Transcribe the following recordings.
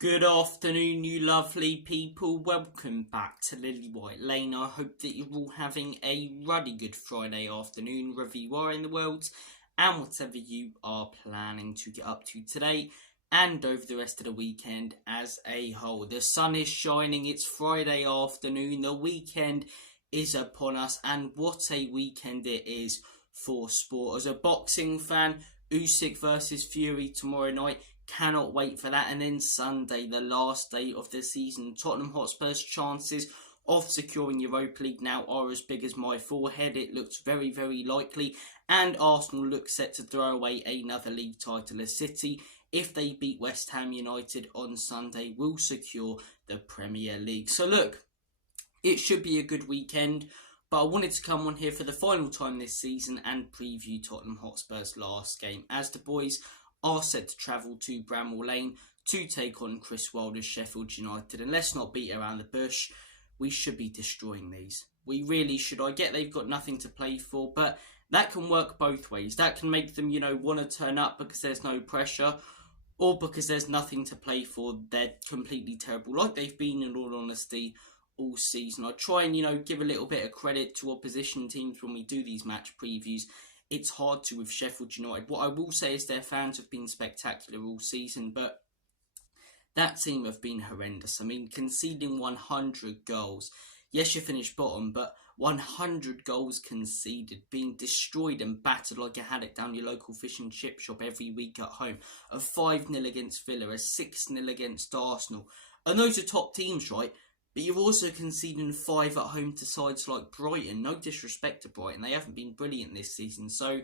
Good afternoon, you lovely people. Welcome back to Lily White Lane. I hope that you're all having a ruddy good Friday afternoon, wherever you are in the world, and whatever you are planning to get up to today and over the rest of the weekend as a whole. The sun is shining, it's Friday afternoon, the weekend is upon us, and what a weekend it is for sport. As a boxing fan, Usyk versus Fury tomorrow night. Cannot wait for that. And then Sunday, the last day of the season, Tottenham Hotspurs' chances of securing Europa League now are as big as my forehead. It looks very, very likely. And Arsenal look set to throw away another league title as City, if they beat West Ham United on Sunday, will secure the Premier League. So look, it should be a good weekend. But I wanted to come on here for the final time this season and preview Tottenham Hotspur's last game, as the boys are set to travel to Bramall Lane to take on Chris Wilder's Sheffield United. And let's not beat around the bush, we should be destroying these. We really should. I get they've got nothing to play for, but that can work both ways. That can make them, want to turn up because there's no pressure, or because there's nothing to play for, they're completely terrible, like they've been, in all honesty, all season. I try and, give a little bit of credit to opposition teams when we do these match previews. It's hard to with Sheffield United. What I will say is their fans have been spectacular all season, but that team have been horrendous. I mean, conceding 100 goals. Yes, you finished bottom, but 100 goals conceded, being destroyed and battered like a haddock down your local fish and chip shop every week at home. A 5-0 against Villa, a 6-0 against Arsenal. And those are top teams, right? But you're also conceding 5 at home to sides like Brighton. No disrespect to Brighton, they haven't been brilliant this season. So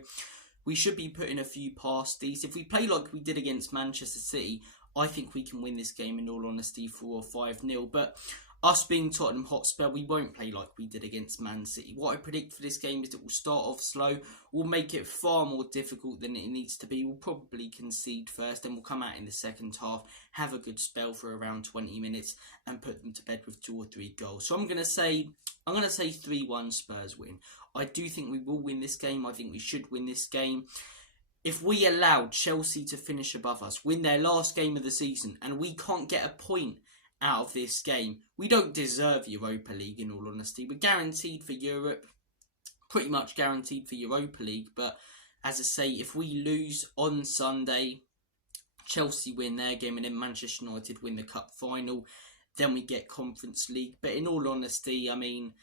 we should be putting a few past these. If we play like we did against Manchester City, I think we can win this game, in all honesty, 4 or 5-0. But us being Tottenham Hotspur, we won't play like we did against Man City. What I predict for this game is that we'll start off slow. We'll make it far more difficult than it needs to be. We'll probably concede first, then we'll come out in the second half, have a good spell for around 20 minutes, and put them to bed with 2 or 3 goals. So I'm going to say 3-1 Spurs win. I do think we will win this game. I think we should win this game. If we allowed Chelsea to finish above us, win their last game of the season, and we can't get a point out of this game, we don't deserve Europa League, in all honesty. We're guaranteed for Europe, pretty much guaranteed for Europa League, but as I say, if we lose on Sunday, Chelsea win their game and then Manchester United win the cup final, then we get Conference League. But in all honesty, I mean,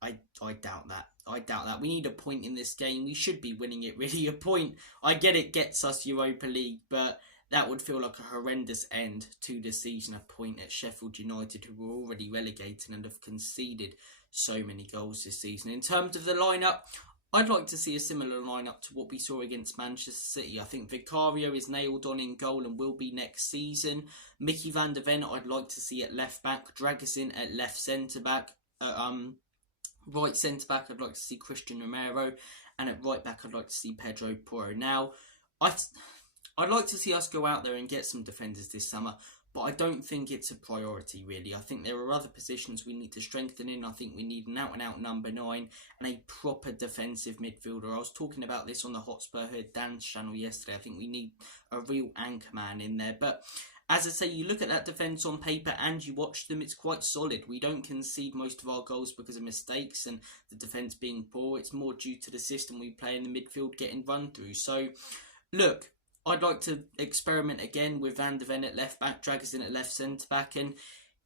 I doubt that. I doubt that. We need a point in this game. We should be winning it, really. A point, I get it gets us Europa League, but that would feel like a horrendous end to the season. A point at Sheffield United, who were already relegated and have conceded so many goals this season. In terms of the lineup, I'd like to see a similar lineup to what we saw against Manchester City. I think Vicario is nailed on in goal and will be next season. Mickey van der Ven, I'd like to see at left back. Dragusin at left centre back. Right centre back, I'd like to see Christian Romero, and at right back, I'd like to see Pedro Porro. Now, I'd like to see us go out there and get some defenders this summer, but I don't think it's a priority, really. I think there are other positions we need to strengthen in. I think we need an out-and-out number 9 and a proper defensive midfielder. I was talking about this on the Hotspur Hood Dan's channel yesterday. I think we need a real anchor man in there. But as I say, you look at that defence on paper and you watch them, it's quite solid. We don't concede most of our goals because of mistakes and the defence being poor. It's more due to the system we play in the midfield getting run through. So, look, I'd like to experiment again with Van der Ven at left back, Dragusin at left centre back, and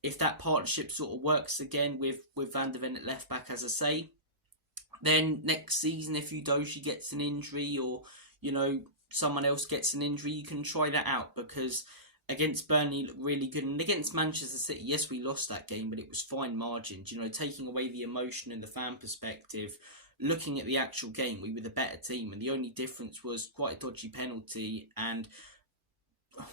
if that partnership sort of works again with Van der Ven at left back, as I say, then next season if Udogie gets an injury or someone else gets an injury, you can try that out, because against Burnley looked really good, and against Manchester City, yes, we lost that game, but it was fine margins. Taking away the emotion and the fan perspective, looking at the actual game, we were the better team, and the only difference was quite a dodgy penalty, and,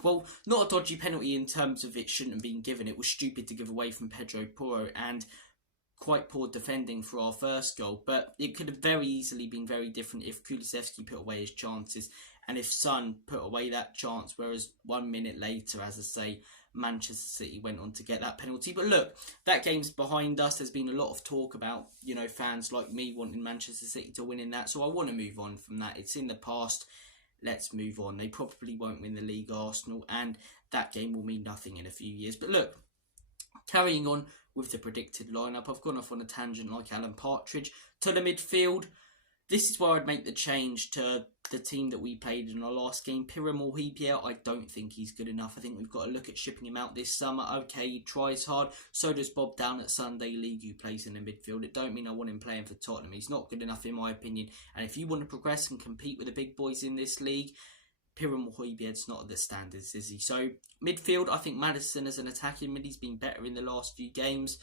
well, not a dodgy penalty in terms of it shouldn't have been given. It was stupid to give away from Pedro Porro, and quite poor defending for our first goal, but it could have very easily been very different if Kulusevski put away his chances, and if Son put away that chance, whereas 1 minute later, as I say, Manchester City went on to get that penalty. But look, that game's behind us. There's been a lot of talk about, fans like me wanting Manchester City to win in that. So I want to move on from that. It's in the past. Let's move on. They probably won't win the league, Arsenal. And that game will mean nothing in a few years. But look, carrying on with the predicted lineup, I've gone off on a tangent like Alan Partridge. To the midfield, this is where I'd make the change to the team that we played in our last game. Bramall Lane, I don't think he's good enough. I think we've got to look at shipping him out this summer. Okay, he tries hard. So does Bob down at Sunday League, who plays in the midfield. It don't mean I want him playing for Tottenham. He's not good enough in my opinion. And if you want to progress and compete with the big boys in this league, Bramall Lane's not at the standards, is he? So midfield, I think Maddison as an attacking mid, he's been better in the last few games.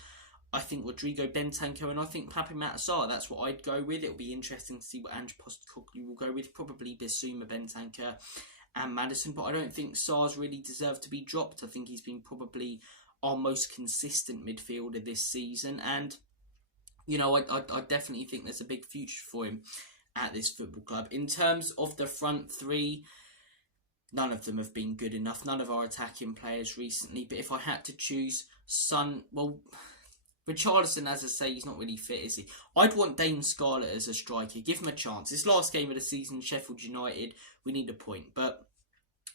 I think Rodrigo Bentancur and I think Papi Matasar. That's what I'd go with. It'll be interesting to see what Ange Postecoglou will go with. Probably Bissouma, Bentancur and Maddison. But I don't think Sar's really deserved to be dropped. I think he's been probably our most consistent midfielder this season. And, you know, I definitely think there's a big future for him at this football club. In terms of the front three, none of them have been good enough. None of our attacking players recently. But if I had to choose Richarlison, as I say, he's not really fit, is he? I'd want Dane Scarlett as a striker. Give him a chance. This last game of the season, Sheffield United, we need a point. But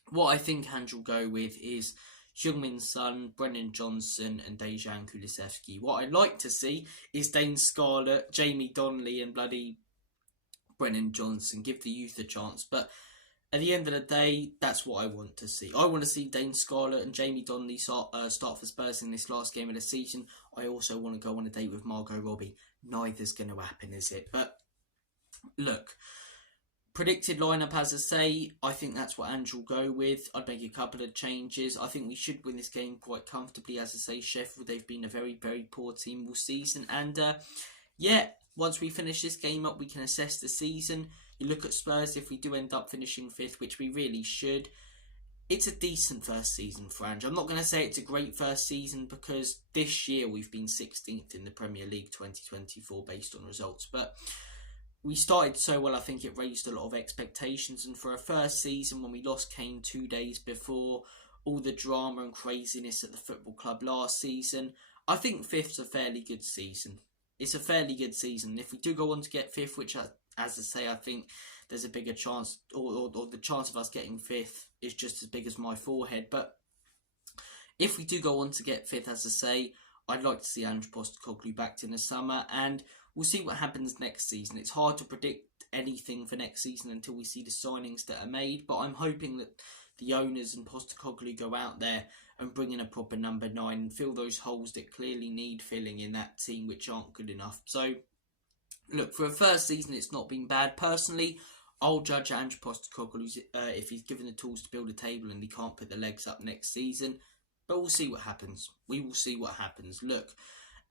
what I think Ange will go with is Heung-min Son, Brennan Johnson and Dejan Kulusevski. What I'd like to see is Dane Scarlett, Jamie Donnelly and bloody Brennan Johnson. Give the youth a chance. But at the end of the day, that's what I want to see. I want to see Dane Scarlett and Jamie Donnelly start for Spurs in this last game of the season. I also want to go on a date with Margot Robbie. Neither's going to happen, is it? But look, predicted lineup, as I say, I think that's what Ange will go with. I'd make a couple of changes. I think we should win this game quite comfortably. As I say, Sheffield, they've been a very, very poor team all season. And once we finish this game up, we can assess the season. You look at Spurs, if we do end up finishing 5th, which we really should, it's a decent first season for Ange. I'm not going to say it's a great first season because this year we've been 16th in the Premier League 2024 based on results. But we started so well, I think it raised a lot of expectations. And for a first season, when we lost Kane 2 days before, all the drama and craziness at the football club last season, I think 5th's a fairly good season. It's a fairly good season. If we do go on to get 5th, which as I say, I think there's a bigger chance, or the chance of us getting 5th is just as big as my forehead. But if we do go on to get 5th, as I say, I'd like to see Ange Postecoglou back in the summer, and we'll see what happens next season. It's hard to predict anything for next season until we see the signings that are made, but I'm hoping that the owners and Postecoglou go out there and bring in a proper number 9 and fill those holes that clearly need filling in that team, which aren't good enough. So, look, for a first season, it's not been bad. Personally, I'll judge Ange Postecoglou if he's given the tools to build a table and he can't put the legs up next season. But we'll see what happens. We will see what happens. Look,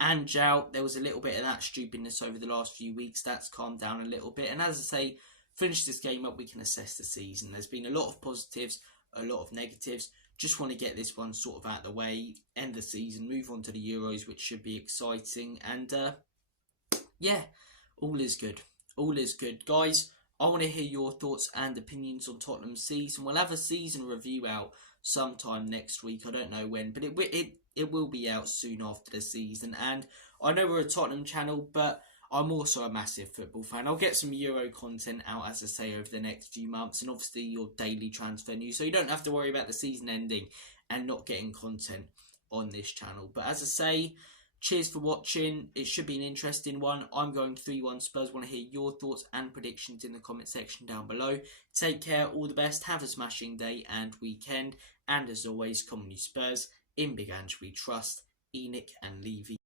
Ange out. There was a little bit of that stupidness over the last few weeks. That's calmed down a little bit. And as I say, finish this game up, we can assess the season. There's been a lot of positives, a lot of negatives. Just want to get this one sort of out of the way, end the season, move on to the Euros, which should be exciting. And all is good. All is good. Guys, I want to hear your thoughts and opinions on Tottenham's season. We'll have a season review out sometime next week. I don't know when, but it will be out soon after the season. And I know we're a Tottenham channel, but I'm also a massive football fan. I'll get some Euro content out, as I say, over the next few months, and obviously your daily transfer news, so you don't have to worry about the season ending and not getting content on this channel. But as I say, cheers for watching. It should be an interesting one. I'm going 3-1 Spurs. Want to hear your thoughts and predictions in the comment section down below. Take care, all the best, have a smashing day and weekend, and as always, come on you Spurs, in Big Ange we trust. Enoch and Levy.